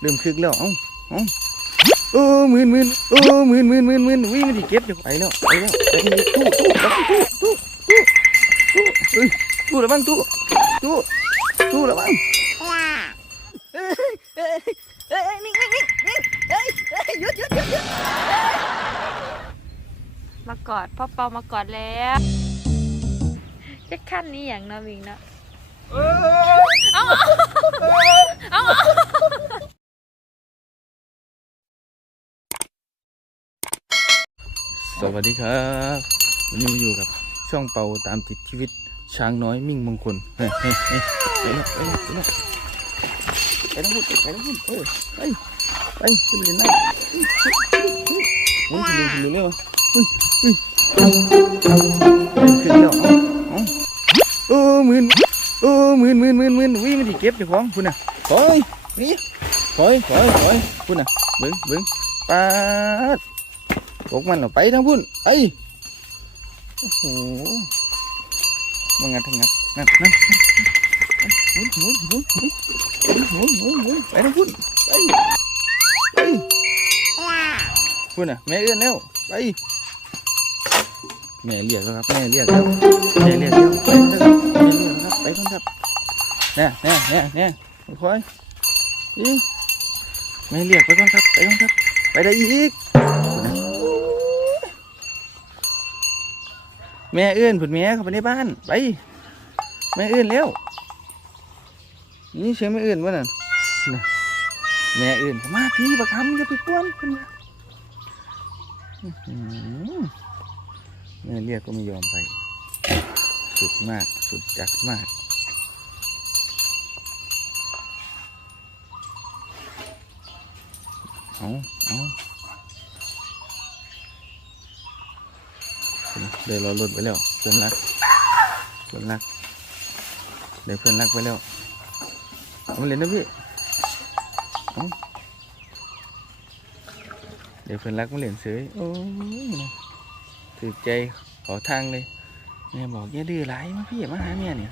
เริ่มคึกแล้วเอ้าเอ้าโอ้มืนมืนโอ้มืนมืนมืนมืนวิ่งมันดิเก็บจะไปแล้วไปแล้วไปอีกตู้ตู้ระวังตู้ตู้ตู้ตู้เอ้ตู้ระวังตู้ตู้ตู้ระวังเอ้ยเอ้ยเอ้ยนิ่งนิ่งนิ่งนิ่งเอ้ยเอ้ยหยุดหยุดหยุดหยุดมากอดพ่อเปามากอดแล้วจะขั้นนี้อย่างเนาะมิงเนาะ เอาเอาสวัสดีครับวันนี้มาอยู่กับช่องเป่าตามติดชีวิตช้างน้อยมิ่งมงคลเฮ้ยเฮ้ยเฮ้ยไปแล้วไปแล้วไปแล้วไปแล้วพูดไปแล้วพูดเออไปไปขึ้นเรียนได้มันขึ้นเรียนขึ้นเรียนเร็วเฮ้ยเฮ้ยขึ้นแล้วเอาเอาโอ้มืน โอ้มืนมืนมืนมืนวิ่งมันดิเก็บเจ้าของคุณน่ะถอยนี่ถอยถอยถอยคุณน่ะเบิ้งเบิ้งปาดพวกมันออกไปทั้งพุ่นไอ้ยโอ้โหมันงัดทั้งงัดงัดงัดหมุนหมุนหมุนหมุนหมุนหมุนหมุนไปทั้งพุ่นไปไปพุ่นอะแม่เอื้อนแล้วไปแม่เรียกแล้วครับแม่เรียกแล้วแม่เรียกแล้ว ครับไปทั้งครับเนี่ยเนี่ยเนี่ยเนี่ยค่อยอีแม่เรียกไปก่นครับไปก่นครับ ไปได้อีกแม่เอื้อนผุดแม่เข้าไปในบ้านไปแม่เอื้อนแล้วนี่เสียงแม่เอื้อนวะนั่นน่ะแม่เอื้อนมาพี่บักคำอย่าไปกวนเพิ่นว่าอื้อหือแม่เรียกก็ไม่ยอมไป สุดมาก สุดจัดมากเอาเอาเดี๋ยวเราหลุดไปแล้ว เพื่อนรัก เพื่อนรัก เดี๋ยวเพื่อนรักไปแล้วเอามาเล่นนะพี่เอาเดี๋ยวเพื่อนรักมาเล่นเสยโอ้ยถือใจขอทางเลย แม่บอกอย่าดื้อหลายมาพี่มาหาเมียเนี่ย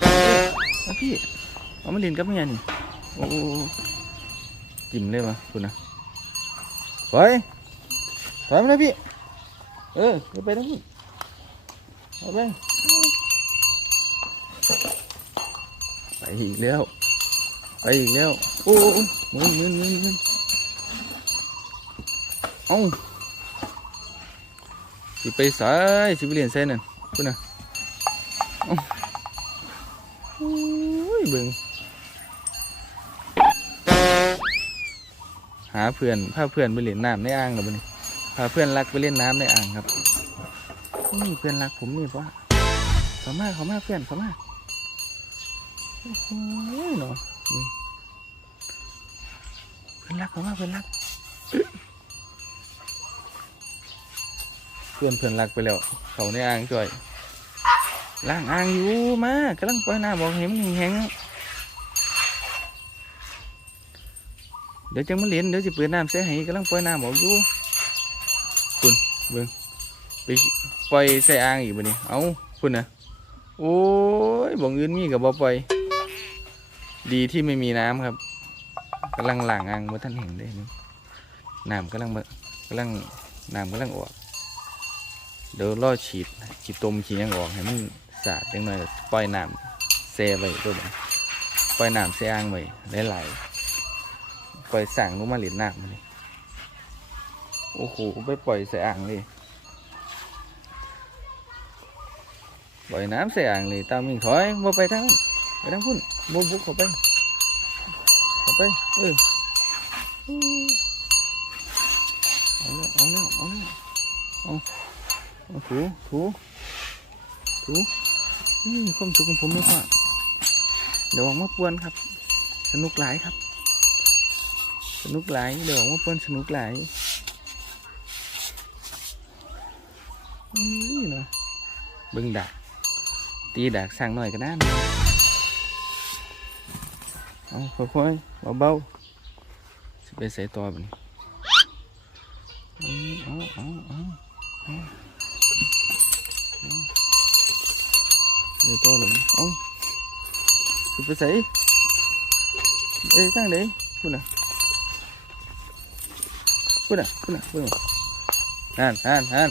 เอ้ยมาพี่เอามาเล่นกับเมียนี่โอ้จิ้มเลยวะคุณนะถอยถอยมาเลยพี่ เออไปทั้งนู้นเอาไปไปอีกแล้วไปอีกแล้วโอ้โอ้โอ้มึนมึนมึนมึนเอ้าสิไปสายสิไปเรียนเส้นนั่น คุณน่ะอ้าโอ้ยเบิ่งหาเพื่อนพาเพื่อนไปเล่นน้ำในอ่างหรอบ่นี่พาเพื่อนรักไปเล่นน้ำในอ่างครับนี่เพื่อนรักผมนี่ปะเขามาเขามาเพื่อนเขามาโอ้โหเนาะเพื่อนรักเขามาเพื่อนรัก พื่อนเพื่อนรักไปแล้วเขาในอ่างจ่อยล้างอ่างอยู่มากำลังปล่อยน้ำบอกเห็นมันแห้งเดี๋ยวจังมาเล่นเดี๋ยวจะเปิดน้ำเสียให้กำลังปล่อยน้ำบอกอยู่คุณเบิ่งไปปล่อยใส่อ่างอีกบ่นี่เอาคุณนะโอ้ยบ่เงินมีกับบ่ปล่อยดีที่ไม่มีน้ำครับกำลังล้างอ่างบ่อทันเห็นเลยนี่น้ำกำลังเมากำลังน้ำกำลังออก เดี๋ยวรอฉีดฉีดตมฉีดยังออกให้มันสะอาดจังหน่อยปล่อยน้ำแซ่ไว้ตัวยปล่อยน้ำแซ่อ่างไว้หลายๆปล่อยสั่งลงมาเหรียญน้ำมานี่โอ้โหไปปล่อยใส่อ่างเลยปล่อยน้ำใส่อ่างเลยตามมิงถอยบ่ไปทางนั้นไปทางพุ่นบุบุกเข้าไปเข้าไปเออเอาแล้วเอาแล้วเอาแล้วเอา ถูถูถูนี่ความสุขของผมไม่พลาเดี๋ยวออกมาปวนครับ สนุกหลายครับ สนุกหลายเดี๋ยวออกมาปวนสนุกหลายอุ้ยเนาะบิ่งดักตีดักสั่งหน่อยก็ได้นะเอาค่อยๆเบาๆสิไปใส่ตัวแบบนี้อาเอาเอาเอาเอา เดี๋ยวตัวเลยเอาสิไปใส่เอ้ยตั้งเลยคุณน่ะคุณน่ะคุณน่ะคุณน่ะฮันฮันฮัน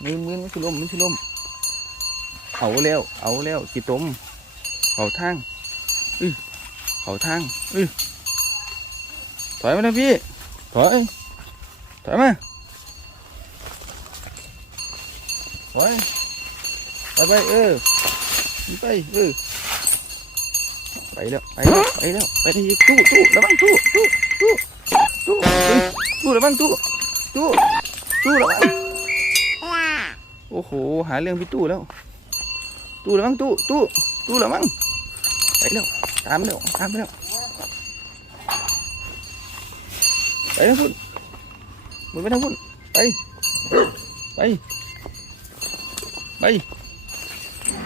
มมาเริ่มเลยนะพวกนี่คลิกเริ่มไมุนไปเออพวกพวกดึงใบไม้แตกสะเออเบาเบาเบาเบาเบาหมืนหมืนหมืนเบาเบาเบาเบามันสิล่มหมืนหมืนมันสิล่มมันสิล่มเอาแล้วเอาแล้วจิตม เขาทางอือเขาทางอื้อถอยมานะพี่ถอยถอยมาถอยไปไปเออไปเออไปแล้วไปแล้วไปแล้วไปที่ตู้ตู้ระวังตู้ตู้ตู้ตู้เอ้ยตู้ระวังตู้ตู้ตู้ระวัง อ้โห หาเรื่องพี่ตู้แล้ว ตู้ระวังตู้ ตู้ ตู้ระวังไปแล้วตามแล้วตามไปแล้วไปทางพุ่นหมุนไปทางพุ่น ไป ไป ไป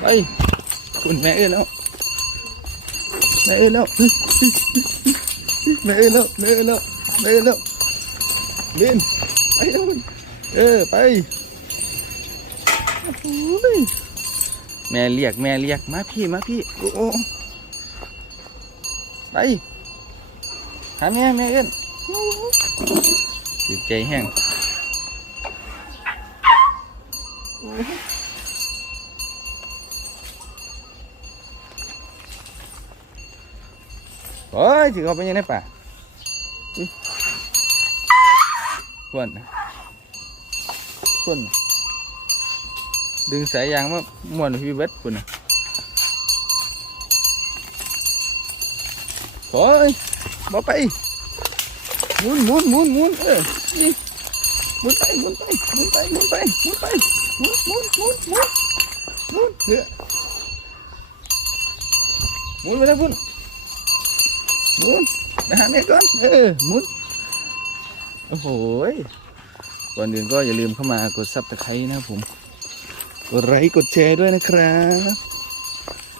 ไปคุณแม่เอ้ยแล้ว แม่เอ้ยแล้ว แม่เอ้ยแล้ว แม่เอ้ยแล้ว แม่เอ้ยแล้วเล่นไปแล้วพุ่นเออ ไป แม่เรียกแม่เรียกมาพี่มาพี่โอ้โอไปหาแม่แม่เอิ้นติดใจแห้งโอ้ยถือเขาไปยังไงป่ะควนควน ดึงสายยางมาม้วนพี่เบิดปุ่นะโอ้ยบ่ไปหมุนหมุนหมุนหมุนเออนี่หมุนไปหมุนไปหมุนไปหมุนไปหมุนไปหมุนหมุนหมุนหมุนหมุนเออหมุนไปแล้วพุ่นหมุนไปหาแม่ก่อนเออหมุนโอ้โหก่อนอื่นก็อย่าลืมเข้ามากดซับตะไคร้นะครับผม ดไลค์กดแชร์ด้วยนะครับ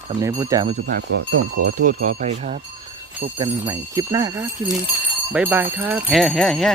คำในผู้จ่าไม่สุภาพก็ต้องขอโทษขออภัยครับ พบกันใหม่คลิปหน้าครับคลิปนี้บายบายครับแฮ่แฮ่แฮ่